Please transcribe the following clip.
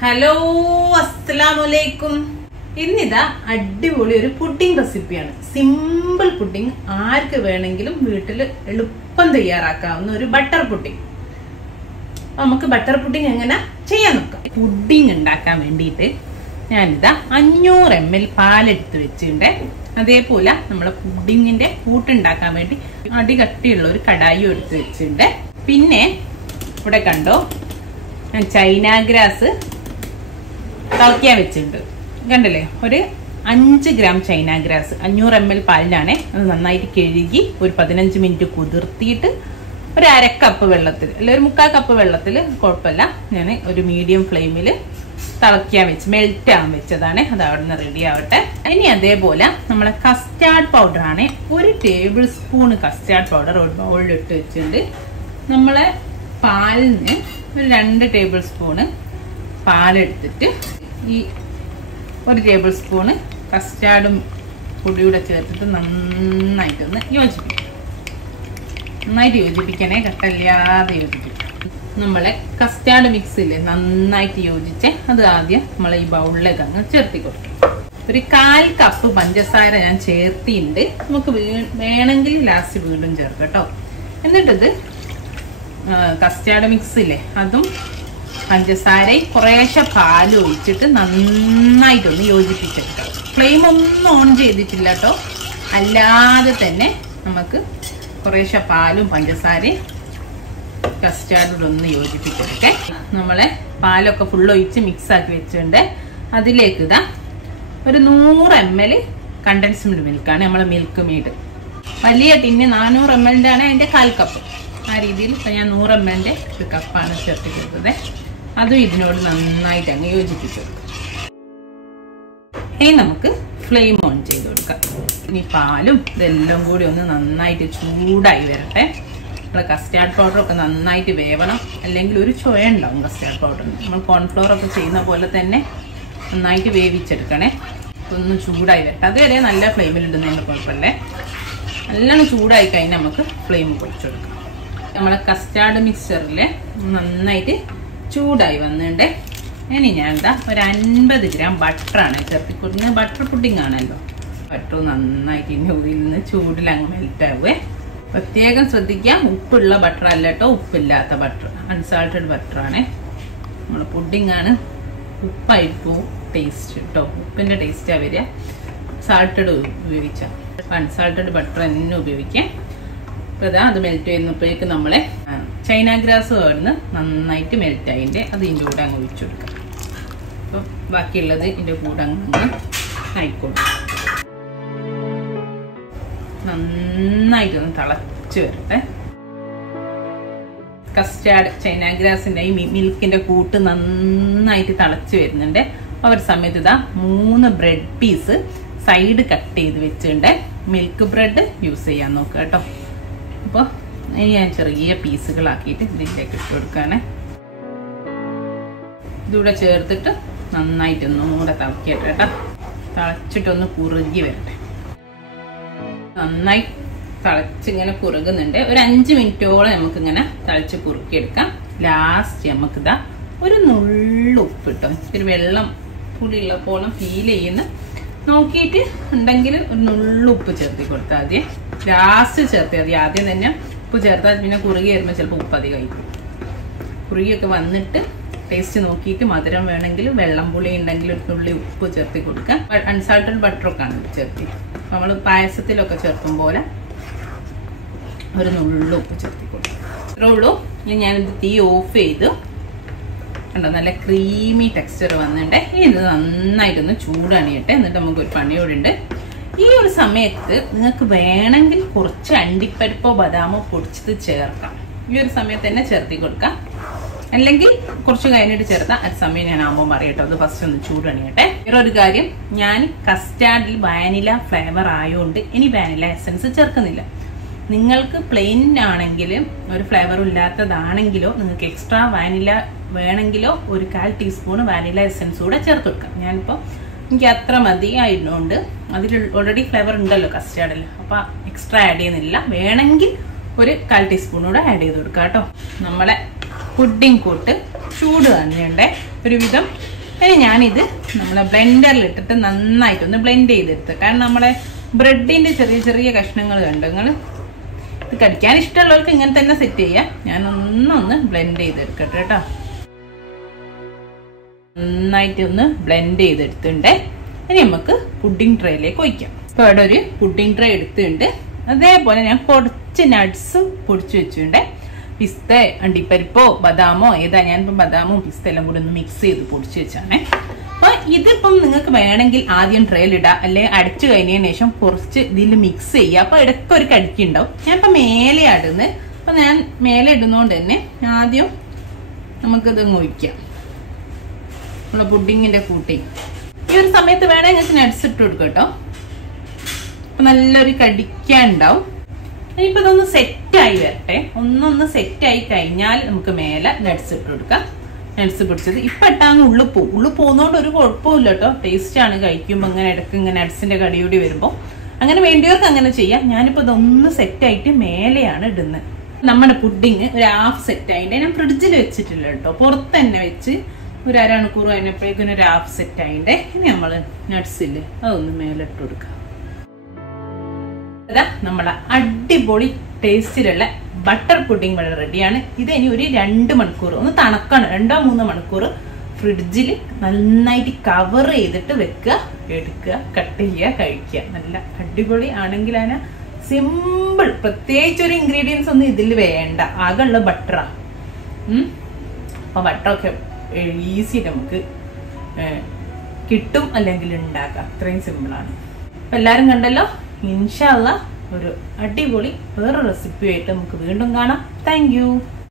Hello അസ്സലാമലൈക്കും. ഇന്നിതാ അടിപൊളി ഒരു പുഡിംഗ് റെസിപ്പിയാണ്. സിമ്പിൾ പുഡിംഗ്, ആർക്ക് വേണമെങ്കിലും വീട്ടിൽ എളുപ്പം തയ്യാറാക്കാവുന്ന ഒരു ബട്ടർ പുഡിംഗ്. നമുക്ക് ബട്ടർ പുഡിംഗ് എങ്ങനെ ചെയ്യാൻ നോക്കാം. പുഡിംഗ് ഉണ്ടാക്കാൻ വേണ്ടിയിട്ട് ഞാനിതാ 500 ml പാലെടുത്ത് വെച്ചിട്ടുണ്ട്. അതേപോലെ നമ്മളെ പുഡിങ്ങിന്റെ കൂട്ടുണ്ടാക്കാൻ വേണ്ടി അടികട്ടിയുള്ള ഒരു കടായും എടുത്ത് വെച്ചിട്ടുണ്ട്. പിന്നെ ഇവിടെ കണ്ടോ, ഞാൻ ചൈന ഗ്രാസ് തിളയ്ക്കാൻ വെച്ചിട്ടുണ്ട്. കണ്ടല്ലേ, ഒരു 5 ഗ്രാം ചൈന ഗ്രാസ് 500 ml പാലിലാണ്. അത് നന്നായിട്ട് കഴുകി ഒരു 15 മിനിറ്റ് കുതിർത്തിയിട്ട് ഒരു 1/2 കപ്പ് വെള്ളത്തിൽ അല്ലെ ഒരു 3/4 കപ്പ് വെള്ളത്തിൽ കുഴപ്പമില്ല, ഞാൻ ഒരു മീഡിയം ഫ്ലെയിമിൽ തിളയ്ക്കാൻ വെച്ച് മെൽറ്റ് ആവാൻ വെച്ചതാണ്. അത് അവിടെ നിന്ന് റെഡി ആവട്ടെ. ഇനി അതേപോലെ നമ്മളെ കസ്റ്റാർഡ് പൗഡർ ആണ്. 1 ടേബിൾ സ്പൂൺ കസ്റ്റാർഡ് പൗഡർ ഒരു ബൗളിൽ ഇട്ട് വെച്ചിട്ടുണ്ട്. നമ്മളെ പാലിന് ഒരു 2 ടേബിൾ സ്പൂണ് പാലെടുത്തിട്ട് ഈ 1 ടേബിൾ സ്പൂണ് കസ്റ്റാർഡും പൊടിയൂടെ ചേർത്തിട്ട് നന്നായിട്ടൊന്ന് യോജിപ്പിക്കും. നന്നായിട്ട് യോജിപ്പിക്കണേ, കട്ടല്ലാതെ യോജിപ്പിക്കും. നമ്മളെ കസ്റ്റാർഡ് മിക്സില് നന്നായിട്ട് യോജിച്ച് അത് ആദ്യം നമ്മളെ ഈ ബൗളിലേക്ക് അങ്ങ് ചേർത്തി കൊടുക്കും. ഒരു 1/4 കപ്പ് പഞ്ചസാര ഞാൻ ചേർത്തിട്ടുണ്ട്. നമുക്ക് വേണമെങ്കിൽ ലാസ്റ്റ് വീണ്ടും ചേർക്കാം കേട്ടോ. എന്നിട്ടിത് കസ്റ്റാർഡ് മിക്സില്ലേ അതും പഞ്ചസാരയും കുറേശ്ശെ പാല് ഒഴിച്ചിട്ട് നന്നായിട്ടൊന്ന് യോജിപ്പിച്ചെടുക്കാം. ഫ്ലെയിം ഒന്നും ഓൺ ചെയ്തിട്ടില്ല കേട്ടോ, അല്ലാതെ തന്നെ നമുക്ക് കുറേശ്ശെ പാലും പഞ്ചസാരയും കസ്റ്റാർഡോടൊന്ന് യോജിപ്പിച്ചെടുക്കെ. നമ്മളെ പാലൊക്കെ ഫുൾ ഒഴിച്ച് മിക്സ് ആക്കി വെച്ചിട്ടുണ്ട്. അതിലേക്ക് ഇതാ ഒരു 100 ml കണ്ടൻസ്ഡ് മിൽക്കാണ്, നമ്മളെ മിൽക്ക് മെയ്ഡ്. വലിയ ടിന്ന് 400 ml ആണ്, അതിൻ്റെ 1/4 കപ്പ്. ആ രീതിയിൽ ഞാൻ 100 ml ഒരു കപ്പാണ് ചേർത്ത് കൊടുത്തത്. അതും ഇതിനോട് നന്നായിട്ട് അങ്ങ് യോജിപ്പിച്ചു കൊടുക്കാം. ഇനി നമുക്ക് ഫ്ലെയിം ഓൺ ചെയ്ത് കൊടുക്കാം. ഇനി പാലും ഇതെല്ലാം കൂടി ഒന്ന് നന്നായിട്ട് ചൂടായി വരട്ടെ. നമ്മളെ കസ്റ്റാർഡ് പൗഡറൊക്കെ നന്നായിട്ട് വേവണം, അല്ലെങ്കിൽ ഒരു ചുവ ഉണ്ടാവും കസ്റ്റാർഡ് പൗഡറിന്. നമ്മൾ കോൺഫ്ലോർ ഒക്കെ ചെയ്യുന്ന പോലെ തന്നെ നന്നായിട്ട് വേവിച്ചെടുക്കണേ. ഒന്ന് ചൂടായി വരട്ടെ. അതുവരെ നല്ല ഫ്ലെയിമിലിടുന്നതിന് കുഴപ്പമില്ലേ. നല്ലോണം ചൂടായി കഴിഞ്ഞാൽ നമുക്ക് ഫ്ലെയിം കുറച്ചെടുക്കാം. നമ്മളെ കസ്റ്റാർഡ് മിക്സ്ചറിൽ നന്നായിട്ട് ചൂടായി വന്നിട്ടുണ്ട്. ഇനി ഞാൻ എന്താ ഒരു 50 ഗ്രാം ബട്ടറാണ് ചേർത്തി കൊടുക്കുന്നത്. ബട്ടർ പുഡിംഗ് ആണല്ലോ. ബട്ടർ നന്നായിട്ട് ഇനി ഓയിൽ നിന്ന് ചൂടിൽ അങ്ങ് മെൽറ്റ് ആവുക. പ്രത്യേകം ശ്രദ്ധിക്കാം, ഉപ്പുള്ള ബട്ടർ അല്ല കേട്ടോ, ഉപ്പില്ലാത്ത ബട്ടർ, അൺസാൾട്ടഡ് ബട്ടറാണ്. നമ്മൾ പുഡിംഗ് ആണ്, ഉപ്പായിരിക്കും ടേസ്റ്റ് കേട്ടോ. ഉപ്പിൻ്റെ ടേസ്റ്റാണ് വരിക സാൾട്ടഡ് ഉപയോഗിച്ചാൽ. അൺസാൾട്ടഡ് ബട്ടർ തന്നെ ഉപയോഗിക്കാം. അപ്പോൾ അതാ അത് മെൽറ്റ് ചെയ്യുന്നപ്പോഴേക്ക് നമ്മളെ ചൈന ഗ്രാസ് വേർന്ന് നന്നായിട്ട് മെൽറ്റ് ആയിൻ്റെ അത് ഇതിൻ്റെ കൂടെ അങ്ങ് ഒഴിച്ചു കൊടുക്കാം. അപ്പോൾ ബാക്കിയുള്ളത് ഇതിൻ്റെ കൂടെ അങ്ങ് ആയിക്കോളും. നന്നായിട്ടൊന്ന് തിളച്ച് വരട്ടെ. കസ്റ്റാർഡ് ചൈന ഗ്രാസിൻ്റെ ഈ മിൽക്കിൻ്റെ കൂട്ട് നന്നായിട്ട് തിളച്ച് വരുന്നുണ്ട്. ആ ഒരു സമയത്ത് ഇതാ 3 ബ്രെഡ് പീസ് സൈഡ് കട്ട് ചെയ്ത് വെച്ചിട്ടുണ്ട്. മിൽക്ക് ബ്രെഡ് യൂസ് ചെയ്യാൻ നോക്കുക കേട്ടോ. അപ്പോൾ ഇനി ഞാൻ ചെറിയ പീസുകളാക്കിയിട്ട് ഇതിലേക്ക് ഇട്ട് കൊടുക്കുകയാണ്. ഇതിവിടെ ചേർത്തിട്ട് നന്നായിട്ടൊന്നും കൂടെ തിളക്കിയിട്ട് കേട്ടോ. തിളച്ചിട്ടൊന്ന് കുറുകി വരട്ടെ. നന്നായി തിളച്ചിങ്ങനെ കുറുകുന്നുണ്ട്. ഒരു 5 മിനിറ്റോളം നമുക്കിങ്ങനെ തിളച്ച് കുറുക്കിയെടുക്കാം. ലാസ്റ്റ് നമുക്കിതാ ഒരു നുള്ളു ഉപ്പ് ഇട്ടോ, ഇത്തിരി വെള്ളം പുളിയുള്ള പോലെ ഫീൽ ചെയ്യുന്ന നോക്കിയിട്ട് ഉണ്ടെങ്കിൽ ഒരു നുള്ളു ഉപ്പ് ചേർത്തി കൊടുത്താൽ ആദ്യം, ലാസ്റ്റ് ചേർത്താൽ മതി. ആദ്യം തന്നെ ഉപ്പ് ചേർത്താൽ പിന്നെ കുറുകി വരുമ്പോൾ ചിലപ്പോൾ ഉപ്പ് അധികം കഴിക്കും. കുറുകിയൊക്കെ വന്നിട്ട് ടേസ്റ്റ് നോക്കിയിട്ട് മധുരം വേണമെങ്കിൽ വെള്ളം പുളി ഉണ്ടെങ്കിൽ ഒരു തുള്ളി ഉപ്പ് ചേർത്തി കൊടുക്കുക. അൺസാൾട്ടഡ് ബട്ടറൊക്കെ ആണ് ചേർത്തി, നമ്മൾ പായസത്തിലൊക്കെ ചേർക്കും പോലെ ഒരു നുള്ളു ഉപ്പ് ചേർത്തി കൊടുക്കുക. ഇത്രേ ഉള്ളൂ. ഇനി ഞാനിത് തീ ഓഫ് ചെയ്ത് കണ്ടോ, നല്ല ക്രീമി ടെക്സ്ചർ വന്നിട്ടുണ്ട്. ഇത് നന്നായിട്ടൊന്ന് ചൂടണിയട്ടെ. എന്നിട്ട് നമുക്കൊരു പണിയോടുണ്ട്. ഈ ഒരു സമയത്ത് നിങ്ങൾക്ക് വേണമെങ്കിൽ കുറച്ച് അണ്ടിപ്പരിപ്പോ ബദാമോ പൊടിച്ചത് ചേർക്കാം. ഈ ഒരു സമയത്ത് തന്നെ ചേർത്തി കൊടുക്കാം, അല്ലെങ്കിൽ കുറച്ച് കഴിഞ്ഞിട്ട് ചേർത്താൽ അത് സമയം ഞാൻ ആകുമ്പോൾ പറയട്ടോ. അത് ഫസ്റ്റ് ഒന്ന് ചൂടണിയട്ടെ. വേറൊരു കാര്യം, ഞാൻ കസ്റ്റാർഡിൽ വാനില ഫ്ലേവർ ആയതുകൊണ്ട് ഇനി വാനില എസൻസ് ചേർക്കുന്നില്ല. നിങ്ങൾക്ക് പ്ലെയിൻ ആണെങ്കിലും ഒരു ഫ്ലേവർ ഇല്ലാത്തതാണെങ്കിലോ നിങ്ങൾക്ക് എക്സ്ട്രാ വാനില വേണമെങ്കിലോ ഒരു 1/4 ടീസ്പൂൺ വാനില എസൻസ് കൂടെ ചേർത്ത് കൊടുക്കാം. ഞാനിപ്പോൾ എനിക്ക് അത്ര മതി ആയതുകൊണ്ട് അതിൽ ഓൾറെഡി ഫ്ലേവർ ഉണ്ടല്ലോ കസ്റ്റാർഡിൽ, അപ്പോൾ എക്സ്ട്രാ ആഡ് ചെയ്യുന്നില്ല. വേണമെങ്കിൽ ഒരു 1/4 ടീസ്പൂൺ കൂടെ ആഡ് ചെയ്ത് കൊടുക്കാം കേട്ടോ. നമ്മളെ പുഡിംഗ് കൂട്ട് ചൂട് തന്നെയുണ്ട് ഒരുവിധം. ഇനി ഞാനിത് നമ്മളെ ബ്ലെൻഡറിൽ ഇട്ടിട്ട് നന്നായിട്ടൊന്ന് ബ്ലെൻഡ് ചെയ്തെടുത്ത്. കാരണം നമ്മളെ ബ്രെഡിന്റെ ചെറിയ ചെറിയ കഷ്ണങ്ങൾ കണ്ടു നിങ്ങൾ. ഇത് കടിക്കാൻ ഇഷ്ടമുള്ളവർക്ക് ഇങ്ങനെ തന്നെ സെറ്റ് ചെയ്യാം. ഞാൻ ഒന്നൊന്ന് ബ്ലെൻഡ് ചെയ്തെടുക്കട്ടെ കേട്ടോ. നന്നായിട്ട് ഒന്ന് ബ്ലെൻഡ് ചെയ്തെടുത്തിട്ടുണ്ട്. ഇനി നമുക്ക് പുഡിംഗ് ട്രേയിലേക്ക് ഒഴിക്കാം. ഇപ്പൊ ഇവിടെ ഒരു പുഡിംഗ് ട്രേ എടുത്തിട്ടുണ്ട്. അതേപോലെ ഞാൻ കുറച്ച് നട്ട്സ് പൊടിച്ചു വെച്ചിട്ടുണ്ട്. പിസ്ത, അണ്ടിപ്പരിപ്പോ ബദാമോ ഏതാ, ഞാനിപ്പോ ബദാമും പിസ്ത എല്ലാം കൂടി ഒന്ന് മിക്സ് ചെയ്ത് പൊടിച്ചു വെച്ചാണേ. അപ്പൊ ഇതിപ്പം നിങ്ങൾക്ക് വേണമെങ്കിൽ ആദ്യം ട്രേയിൽ ഇടാം, അല്ലെ അടിച്ചു കഴിഞ്ഞതിന് ശേഷം കുറച്ച് ഇതിൽ മിക്സ് ചെയ്യുക. അപ്പൊ ഇടയ്ക്ക് ഒരു കടിക്കുണ്ടാവും. ഞാനിപ്പോ മേലെ ഇടുന്നത്. അപ്പൊ ഞാൻ മേലെ ഇടുന്നോണ്ട് തന്നെ ആദ്യം നമുക്കിത് ഒഴിക്കാം. നമ്മളെ പുഡിങ്ങിന്റെ കൂട്ടി ഈ ഒരു സമയത്ത് വേണേ നിങ്ങൾക്ക് നട്ട്സ് ഇട്ട് കൊടുക്കാം കേട്ടോ. അപ്പൊ നല്ലൊരു കടിക്കാനുണ്ടാവും. ഇനിയിപ്പോ ഇതൊന്ന് സെറ്റായി വരട്ടെ. ഒന്നൊന്ന് സെറ്റായി കഴിഞ്ഞാൽ നമുക്ക് മേലെ നട്ട്സ് ഇട്ട് കൊടുക്കാം. നട്ട്സ് പിടിച്ചത് ഇപ്പൊ ഇട്ടാങ്ങ് ഉള്ളു പോകുന്നോണ്ട് ഒരു കുഴപ്പമില്ല കേട്ടോ. ടേസ്റ്റ് ആണ് കഴിക്കുമ്പോ ഇങ്ങനെ ഇടയ്ക്ക് ഇങ്ങനെ നട്ട്സിന്റെ കടിയൂടി വരുമ്പോ. അങ്ങനെ വേണ്ടിയവർക്ക് അങ്ങനെ ചെയ്യാം. ഞാനിപ്പോ ഇതൊന്ന് സെറ്റായിട്ട് മേലെയാണ് ഇടുന്നത്. നമ്മുടെ പുഡിങ് ഒരു ഹാഫ് സെറ്റായിട്ട് ഞാൻ ഫ്രിഡ്ജിൽ വെച്ചിട്ടില്ല കേട്ടോ. പുറത്ത് തന്നെ വെച്ച് ഒരു അരമണിക്കൂർ കഴിഞ്ഞപ്പോഴേക്കും ഒരു ഹാഫ് സെറ്റായിട്ട്. ഇനി നമ്മള് നട്ട്സില് അതൊന്ന് മേലെ ഇട്ട് കൊടുക്കാം. നമ്മളെ അടിപൊളി ടേസ്റ്റിലുള്ള ബട്ടർ പുഡിംഗ് ഇവിടെ റെഡിയാണ്. ഇത് ഇനി ഒരു 2 മണിക്കൂർ ഒന്ന് തണുക്കണം. 2-3 മണിക്കൂർ ഫ്രിഡ്ജിൽ നന്നായിട്ട് കവർ ചെയ്തിട്ട് വെക്കുക, എടുക്കുക, കട്ട് ചെയ്യുക, കഴിക്കുക. നല്ല അടിപൊളി ആണെങ്കിൽ അതിന് സിമ്പിൾ, പ്രത്യേകിച്ച് ഒരു ഇൻഗ്രീഡിയൻസ് ഒന്നും ഇതിൽ വേണ്ട. ആകെയുള്ള ബട്ടറാ. അപ്പൊ ബട്ടറൊക്കെ ഈസി നമുക്ക് കിട്ടും, അല്ലെങ്കിൽ ഉണ്ടാക്കാം. അത്രയും സിമ്പിളാണ്. അപ്പൊ എല്ലാരും കണ്ടല്ലോ. ഇൻഷാ അല്ലാഹ് ഒരു അടിപൊളി വേറെ റെസിപ്പി ആയിട്ട് നമുക്ക് വീണ്ടും കാണാം. Thank you.